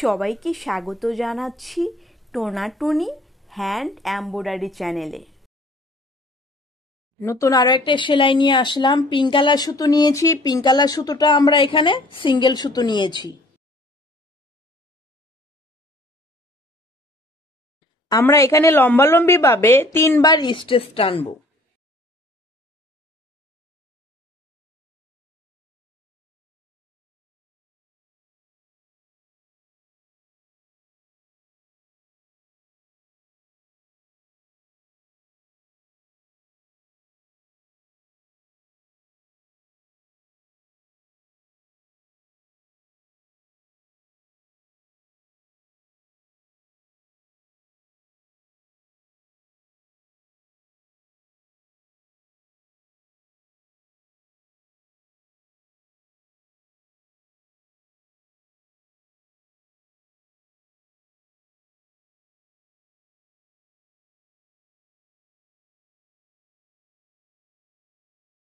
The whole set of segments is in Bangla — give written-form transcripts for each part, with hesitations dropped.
সবাইকে স্বাগত জানাচ্ছি টোনাটুনি হ্যান্ড এমব্রয়ডারি চ্যানেলে। নতুন আরো একটা সেলাই নিয়ে আসলাম। পিঙ্ক কালার সুতো নিয়েছি। পিঙ্ক কালার সুতোটা আমরা এখানে সিঙ্গেল সুতো নিয়েছি। আমরা এখানে লম্বালম্বি ভাবে 3 বার স্টিচ টানবো।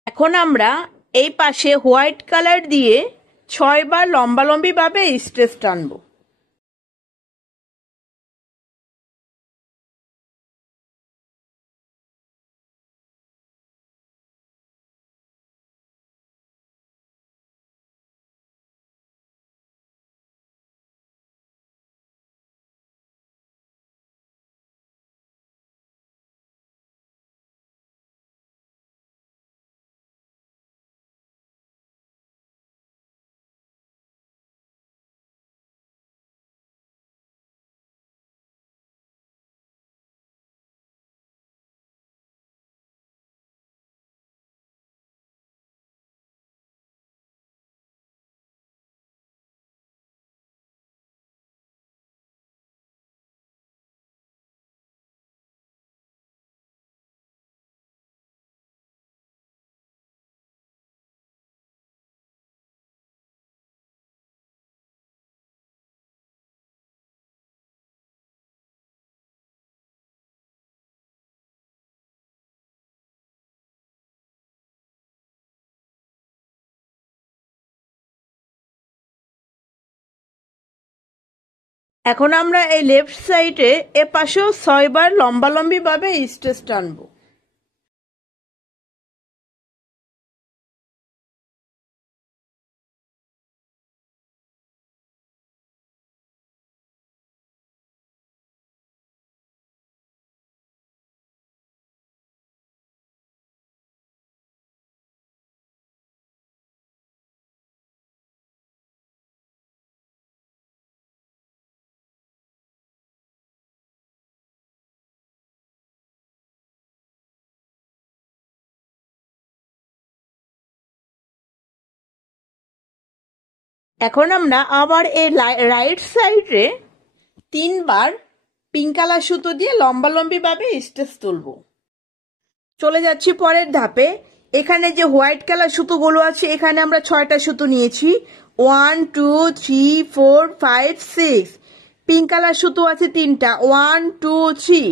এখন আমরা এই পাশে হোয়াইট কালার দিয়ে 6 বার লম্বালম্বি ভাবে স্টিচ টানবো। এখন আমরা এই লেফট সাইডে এ পাশেও 6 বার লম্বালম্বি ভাবে স্টিচ টানবো। এখন আমরা আবার এই রাইট সাইডে 3 বার পিঙ্ক কালার সুতো দিয়ে লম্বালম্বি ভাবে স্টিচ তুলবো। চলে যাচ্ছি পরের ধাপে। এখানে যে হোয়াইট কালার সুতোগুলো আছে এখানে আমরা 6টা সুতো নিয়েছি। 1 2 3 4 5 6। পিঙ্ক কালার সুতো আছে 3টা। 1 2 3।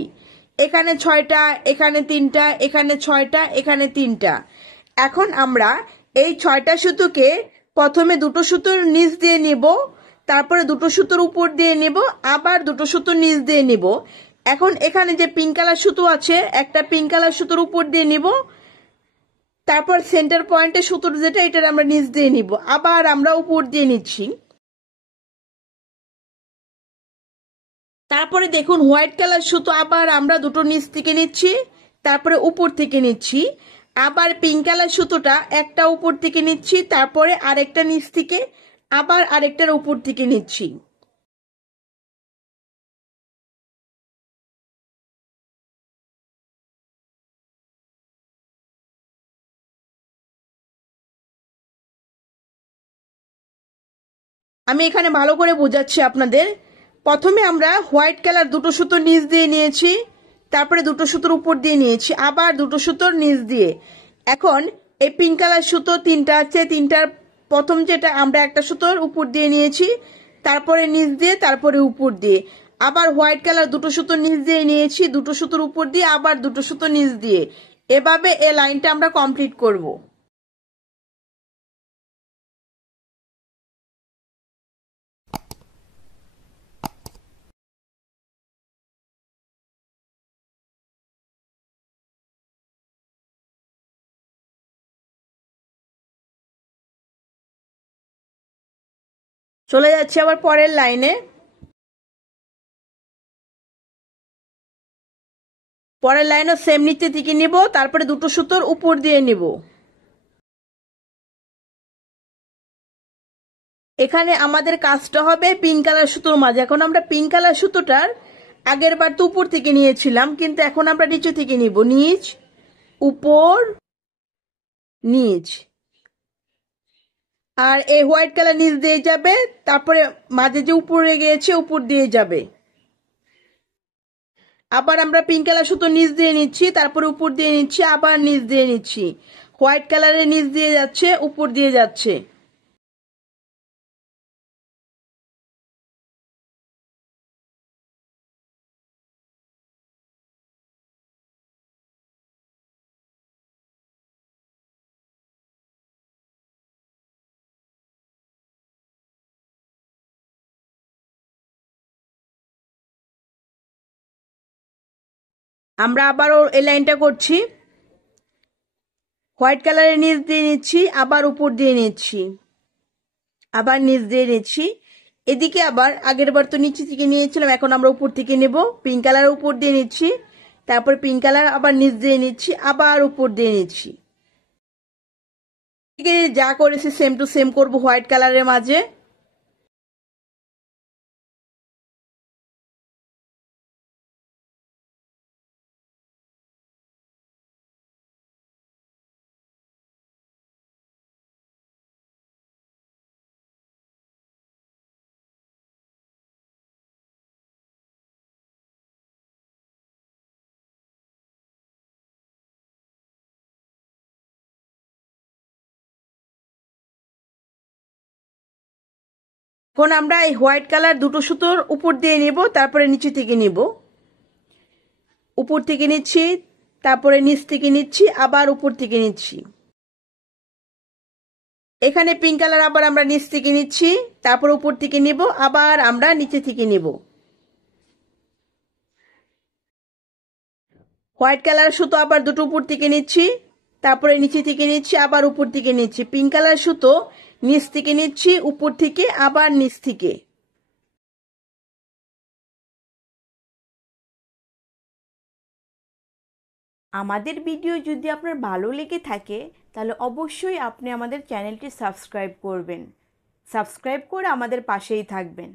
এখানে 6টা, এখানে 3টা, এখানে 6টা, এখানে 3টা। এখন আমরা এই 6টা সুতোকে প্রথমে দুটো সুতোর নিচ দিয়ে নিব, তারপরে দুটো সুতোর উপর দিয়ে নিব, আবার দুটো সুতোর নিচ দিয়ে নিব। এখন এখানে যে পিঙ্ক কালার সুতো আছে একটা পিঙ্ক কালার সুতোর উপর দিয়ে নিব, তারপর সেন্টার পয়েন্টে সুতোর যেটা এটার আমরা নিচ দিয়ে নিব, আবার আমরা উপর দিয়ে নিচ্ছি। তারপরে দেখুন হোয়াইট কালার সুতো আবার আমরা দুটো নিচ থেকে নিচ্ছি, তারপরে উপর থেকে নিচ্ছি। আবার পিঙ্ক কালার সুতোটা একটা উপর থেকে নিচ্ছি, তারপরে আরেকটা নিচ থেকে, আবার আরেকটার উপর থেকে নিচ্ছি। আমি এখানে ভালো করে বোঝাচ্ছি আপনাদের। প্রথমে আমরা হোয়াইট কালার দুটো সুতো নিচ দিয়ে নিয়েছি, তারপরে দুটো সুতোর উপর দিয়ে নিয়েছি, আবার দুটো সুতোর নিচ দিয়ে। এখন এই পিঙ্ক কালার সুতো 3টা আছে, 3টার প্রথম যেটা আমরা একটা সুতোর উপর দিয়ে নিয়েছি, তারপরে নিচ দিয়ে, তারপরে উপর দিয়ে। আবার হোয়াইট কালার দুটো সুতো নিচ দিয়ে নিয়েছি, দুটো সুতোর উপর দিয়ে, আবার দুটো সুতো নিচ দিয়ে। এভাবে এই লাইনটা আমরা কমপ্লিট করব। চলে যাচ্ছি আবার পরের লাইনে। পরের লাইনও সেম নিচে থেকে নিব, তারপরে দুটো সুতোর উপর দিয়ে নিব। এখানে আমাদের কাজটা হবে পিঙ্ক কালার সুতোর মাঝে। এখন আমরা পিঙ্ক কালার সুতোটার আগের বার তো উপর থেকে নিয়েছিলাম, কিন্তু এখন আমরা নিচে থেকে নিব, নিচ উপর নিচ। আর এই হোয়াইট কালার নিচ দিয়ে যাবে, তারপরে মাঝে যে উপরে গিয়েছে উপর দিয়ে যাবে। আবার আমরা পিঙ্ক কালার সুতো নিচ দিয়ে নিচ্ছি, তারপরে উপর দিয়ে নিচ্ছি, আবার নিচ দিয়ে নিচ্ছি। হোয়াইট কালারের নিচ দিয়ে যাচ্ছে, উপর দিয়ে যাচ্ছে। আমরা আবারও এই লাইনটা করছি। হোয়াইট কালারের নিচ দিয়ে নিচ্ছি, আবার উপর দিয়ে নিচ্ছি, আবার নিচ দিয়ে নিচ্ছি। এদিকে আবার আগের বার তো নিচে থেকে নিয়েছিলাম, এখন আমরা উপর থেকে নেব। পিঙ্ক কালার উপর দিয়ে নিচ্ছি, তারপর পিঙ্ক কালার আবার নিচ দিয়ে নিচ্ছি, আবার উপর দিয়ে নিচ্ছি। যা করেছি সেম টু সেম করব হোয়াইট কালারের মাঝে। এখন আমরা এই হোয়াইট কালার দুটো সুতোর উপর দিয়ে নিব, তারপরে নিচে থেকে নিব। উপর থেকে নিচ্ছি, তারপরে নিচ থেকে নিচ্ছি, আবার উপর থেকে নিচ্ছি। এখানে পিঙ্ক কালার আবার আমরা নিচ থেকে নিচ্ছি, তারপর উপর থেকে নিব, আবার আমরা নিচে থেকে নিব। হোয়াইট কালার সুতো আবার দুটো উপর থেকে নিচ্ছি, তারপরে নিচে থেকে নিচ্ছি, আবার উপর থেকে নিচ্ছি। পিঙ্ক কালার সুতো নিচ থেকে নিচ্ছি, উপর থেকে আবার নিচ থেকে। আমাদের ভিডিও যদি আপনার ভালো লেগে থাকে তাহলে অবশ্যই আপনি আমাদের চ্যানেলটি সাবস্ক্রাইব করবেন। সাবস্ক্রাইব করে আমাদের পাশেই থাকবেন।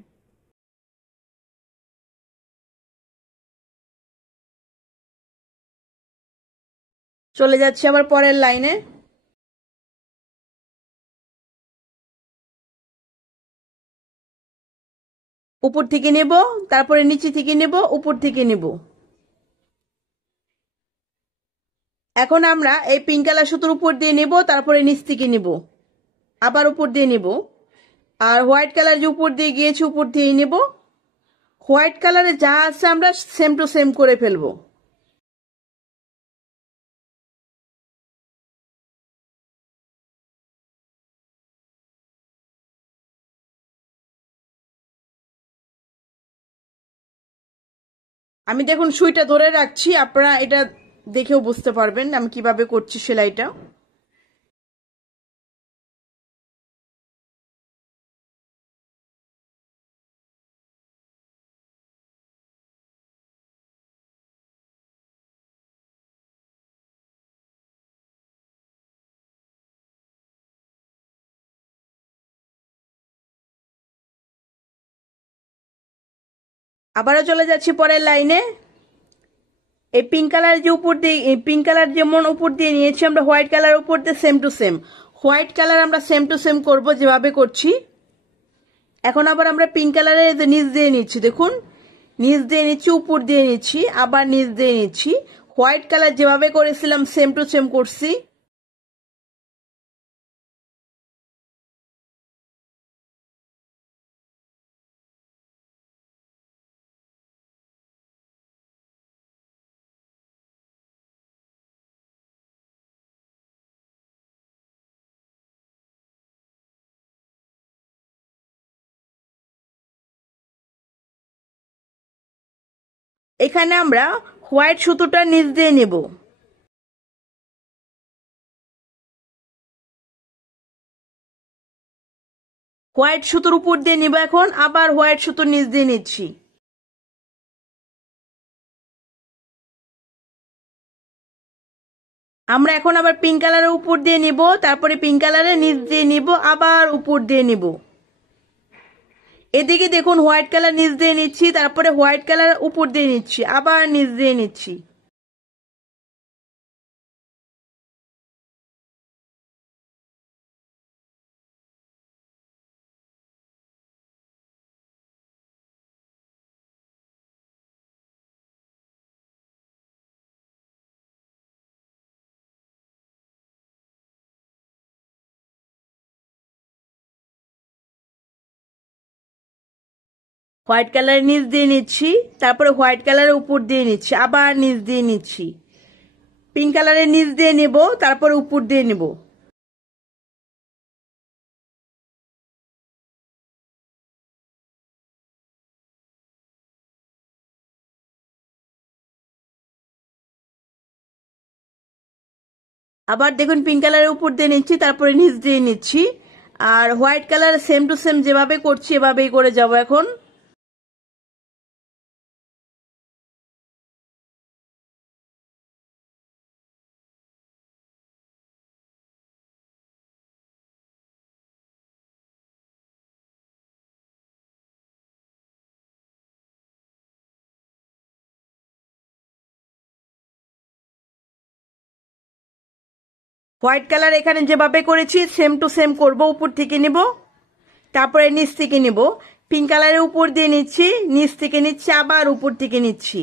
চলে যাচ্ছি আবার পরের লাইনে। উপর থেকে নেব, তারপরে নিচে থেকে নেব, উপর থেকে নেব। এখন আমরা এই পিঙ্ক কালার সুতোর উপর দিয়ে নেব, তারপরে নিচ থেকে নেব, আবার উপর দিয়ে নেব। আর হোয়াইট কালার যে উপর দিয়ে গিয়েছে উপর দিয়ে নেব। হোয়াইট কালারে যা আছে আমরা সেম টু সেম করে ফেলবো। আমি দেখুন সুইটা ধরে রাখছি, আপনারা এটা দেখেও বুঝতে পারবেন আমি কিভাবে করছি সেলাইটা। আবারও চলে যাচ্ছি পরের লাইনে। এই পিঙ্ক কালার যে উপর দিয়ে, পিঙ্ক কালার যেমন উপর দিয়ে নিয়েছি আমরা হোয়াইট কালার উপর দিয়ে same to same. White colour আমরা সেম টু সেম করবো যেভাবে করছি। এখন আবার আমরা পিঙ্ক কালারের নিচ দিয়ে নিচ্ছি, দেখুন নিচ দিয়ে নিচ্ছি, উপর দিয়ে নিচ্ছি, আবার নিচ দিয়ে নিচ্ছি। হোয়াইট কালার যেভাবে করেছিলাম সেম টু সেম করছি। এখানে আমরা হোয়াইট সুতোটা নিচ দিয়ে নেব। হোয়াইট সুতোর উপর দিয়ে নিব এখন, আবার হোয়াইট সুতোর নিচ দিয়ে নিচ্ছি। আমরা এখন আবার পিঙ্ক কালারের উপর দিয়ে নিব, তারপরে পিঙ্ক কালারের নিচ দিয়ে নিব, আবার উপর দিয়ে নিব। এদিকে দেখুন হোয়াইট কালার নিচ দিয়ে নিচ্ছি, তারপরে হোয়াইট কালার উপর দিয়ে নিচ্ছি, আবার নিচ দিয়ে নিচ্ছি। হোয়াইট কালার নিচ দিয়ে নিচ্ছি, তারপরে হোয়াইট কালারের উপর দিয়ে নিচ্ছি, আবার নিচ দিয়ে নিচ্ছি। পিঙ্ক কালারের নিচ দিয়ে নেব, তারপরে উপর দিয়ে নেব। আবার দেখুন পিঙ্ক কালারের উপর দিয়ে নিচ্ছি, তারপরে নিচ দিয়ে নিচ্ছি। আর white colour same to same যেভাবে করছি এভাবেই করে যাব এখন। হোয়াইট কালার এখানে যেভাবে করেছি সেম টু সেম করব, উপর থেকে নিব, তারপরে নিচ থেকে নিব। পিঙ্ক কালারের উপর দিয়ে নিচ্ছি, নিচ থেকে নিচ্ছি, আবার উপর থেকে নিচ্ছি।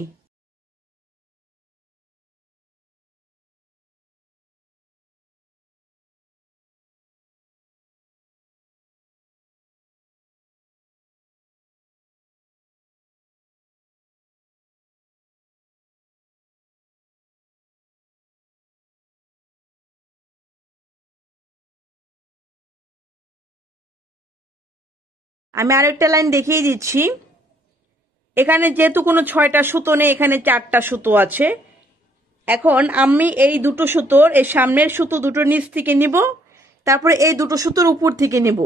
আমি আরেকটা লাইন দেখিয়ে দিচ্ছি। এখানে যেহেতু কোনো 6টা সুতো নেই, এখানে 4টা সুতো আছে। এখন আমি এই দুটো সুতোর এই সামনের সুতো দুটো নিচ থেকে নিব, তারপরে এই দুটো সুতোর উপর থেকে নিব।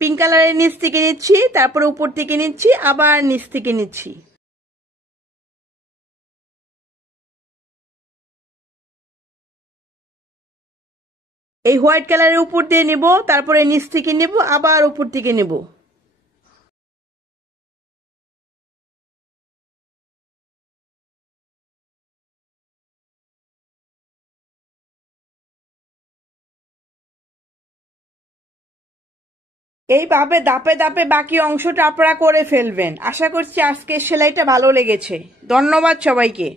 পিঙ্ক কালারের নিচ থেকে নিচ্ছি, তারপরে উপর থেকে নিচ্ছি, আবার নিচ থেকে নিচ্ছি। এই হোয়াইট কালারের উপর দিয়ে নিব, তারপরে নিচ থেকে নিব, আবার উপর থেকে নিব। এইভাবে ধাপে ধাপে বাকি অংশটা আপনারা করে ফেলবেন। আশা করছি আজকের সেলাইটা ভালো লেগেছে। ধন্যবাদ সবাইকে।